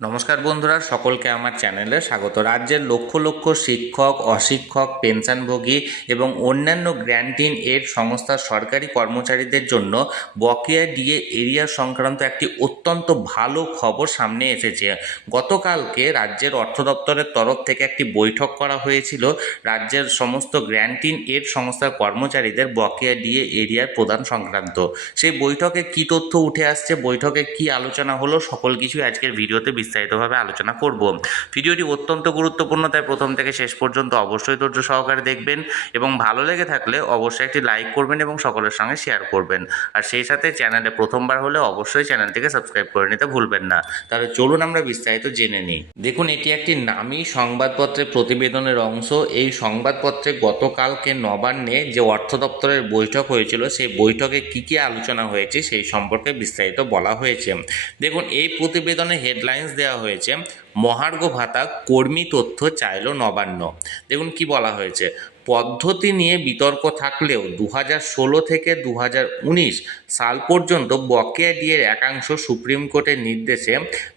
নমস্কার বন্ধুরা, সকলকে আমার চ্যানেলে স্বাগত। রাজ্যের লক্ষ লক্ষ শিক্ষক, অশিক্ষক, পেনশনভোগী এবং অন্যান্য গ্র্যান্টিন এড সংস্থার সরকারি কর্মচারীদের জন্য বকেয়া ডিএ এরিয়া সংক্রান্ত একটি অত্যন্ত ভালো খবর সামনে এসেছে। গতকালকে রাজ্যের অর্থ দপ্তরের তরফ থেকে একটি বৈঠক করা হয়েছিল রাজ্যের সমস্ত গ্র্যান্টিন এড সংস্থার কর্মচারীদের বকেয়া ডিএ এরিয়ার প্রদান সংক্রান্ত। সেই বৈঠকে কী তথ্য উঠে আসছে, বৈঠকে কী আলোচনা হলো, সকল কিছুই আজকের ভিডিওতে বিস্তারিতভাবে আলোচনা করব। ভিডিওটি অত্যন্ত গুরুত্বপূর্ণ, তাই প্রথম থেকে শেষ পর্যন্ত অবশ্যই ধৈর্য সহকারে দেখবেন এবং ভালো লেগে থাকলে অবশ্যই একটি লাইক করবেন এবং সকলের সঙ্গে শেয়ার করবেন। আর সেই সাথে চ্যানেলে প্রথমবার হলে অবশ্যই চ্যানেলটিকে সাবস্ক্রাইব করে নিতে ভুলবেন না। তাহলে চলুন আমরা বিস্তারিত জেনে নিই। দেখুন, এটি একটি নামী সংবাদপত্রের প্রতিবেদনের অংশ। এই সংবাদপত্রে গতকালকে নবান্নে যে অর্থ দপ্তরের বৈঠক হয়েছিল, সেই বৈঠকে কী কী আলোচনা হয়েছে সেই সম্পর্কে বিস্তারিত বলা হয়েছে। দেখুন, এই প্রতিবেদনে হেডলাইন্স দেওয়া হয়েছে, মহার্ঘ ভাতা কর্মী তথ্য চাইল নবান্ন। দেখুন কি বলা হয়েছে, পদ্ধতি নিয়ে বিতর্ক থাকলেও 2016 থেকে 2019 সাল পর্যন্ত বকেয়া ডিএর একাংশ সুপ্রিম কোর্টের নির্দেশে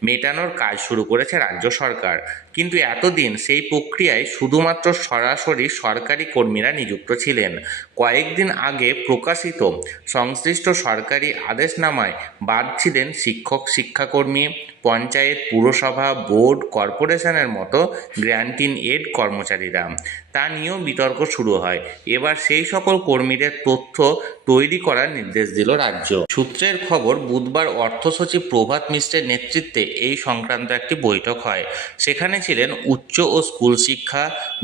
মেটানোর কাজ শুরু করেছে রাজ্য সরকার। কিন্তু এতদিন সেই প্রক্রিয়ায় শুধুমাত্র সরাসরি সরকারি কর্মীরা নিযুক্ত ছিলেন। কয়েকদিন আগে প্রকাশিত সংশ্লিষ্ট সরকারি আদেশনামায় বাদ ছিলেন শিক্ষক, শিক্ষাকর্মী, পঞ্চায়েত, পুরসভা, বোর্ড, কর্পোরেশনের মতো গ্র্যান্টিন এড কর্মচারীরা। তা নিয়েও বিতর্ক শুরু হয়। এবার সেই সকল কর্মীদের তথ্য তৈরি করার নির্দেশ দিল রাজ্য। সূত্রের খবর, বুধবার অর্থ সচিব প্রভাত মিশ্রের নেতৃত্বে এই সংক্রান্ত একটি বৈঠক হয়। সেখানে ছিলেন উচ্চ ও স্কুল শিক্ষা,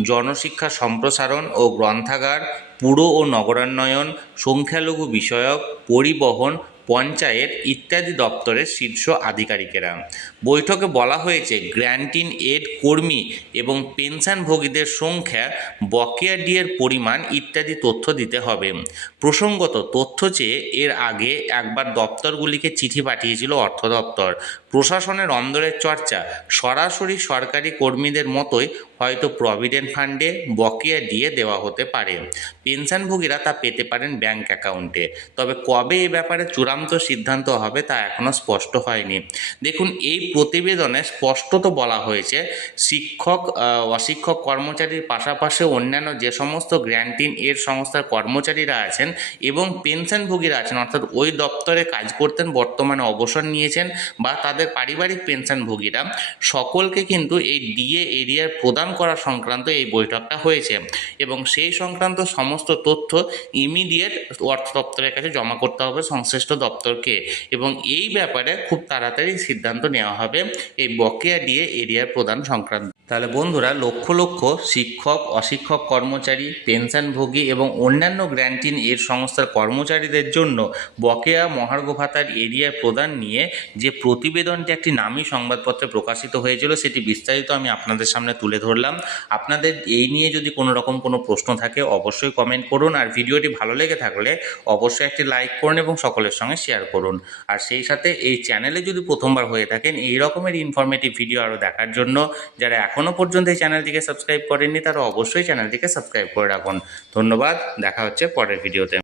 জনশিক্ষা সম্প্রসারণ ও গ্রন্থাগার, পুর ও নগরায়ণ, সংখ্যালঘু বিষয়ক, পরিবহন, পঞ্চায়েত ইত্যাদি দপ্তরের শীর্ষ আধিকারিকেরা। বৈঠকে বলা হয়েছে, গ্র্যান্টিন এড কর্মী এবং পেনশনভোগীদের সংখ্যা, বকেয়া ডিএর পরিমাণ ইত্যাদি তথ্য দিতে হবে। প্রসঙ্গত, তথ্য চেয়ে এর আগে একবার দপ্তরগুলিকে চিঠি পাঠিয়েছিল অর্থ দপ্তর। প্রশাসনের অন্দরের চর্চা, সরাসরি সরকারি কর্মীদের মতোই হয়তো প্রভিডেন্ট ফান্ডে বকেয়া ডিএ দেওয়া হতে পারে। পেনশনভোগীরা তা পেতে পারেন ব্যাংক অ্যাকাউন্টে। তবে কবে এ ব্যাপারে চূড়ান্ত সিদ্ধান্ত হবে তা এখনও স্পষ্ট হয়নি। দেখুন, এই প্রতিবেদনে স্পষ্টত বলা হয়েছে, শিক্ষক, অশিক্ষক কর্মচারীর পাশাপাশি অন্যান্য যে সমস্ত গ্র্যান্টিন এড সংস্থার কর্মচারীরা আছেন এবং পেনশনভোগীরা আছেন, অর্থাৎ ওই দপ্তরে কাজ করতেন, বর্তমানে অবসর নিয়েছেন বা তাদের পারিবারিক পেনশনভোগীরা, সকলকে কিন্তু এই ডিএ এরিয়ার প্রদান করা সংক্রান্ত এই বৈঠকটা হয়েছে এবং সেই সংক্রান্ত সমস্ত তথ্য ইমিডিয়েট অর্থ দপ্তরের কাছে জমা করতে হবে সংশ্লিষ্ট দপ্তরকে এবং এই ব্যাপারে খুব তাড়াতাড়ি সিদ্ধান্ত নেওয়া হবে এই বকেয়া ডিএ এরিয়ার প্রদান সংক্রান্ত। তাহলে বন্ধুরা, লক্ষ লক্ষ শিক্ষক, অশিক্ষক কর্মচারী, পেনশনভোগী এবং অন্যান্য গ্র্যান্টিন এড সংস্থার কর্মচারীদের জন্য বকেয়া মহার্ঘ ভাতার এরিয়া প্রদান নিয়ে যে প্রতিবেদনটি একটি নামী সংবাদপত্রে প্রকাশিত হয়েছিল, সেটি বিস্তারিত আমি আপনাদের সামনে তুলে ধরলাম। আপনাদের এই নিয়ে যদি কোনো রকম কোনো প্রশ্ন থাকে অবশ্যই কমেন্ট করুন, আর ভিডিওটি ভালো লেগে থাকলে অবশ্যই একটি লাইক করুন এবং সকলের সঙ্গে শেয়ার করুন। আর সেই সাথে এই চ্যানেলে যদি প্রথমবার হয়ে থাকেন, এই রকমের ইনফরমেটিভ ভিডিও আরও দেখার জন্য যারা এখনও পর্যন্ত এই চ্যানেলটিকে সাবস্ক্রাইব করেননি তারা অবশ্যই চ্যানেলটিকে সাবস্ক্রাইব করে রাখুন। ধন্যবাদ, দেখা হচ্ছে পরের ভিডিওতে।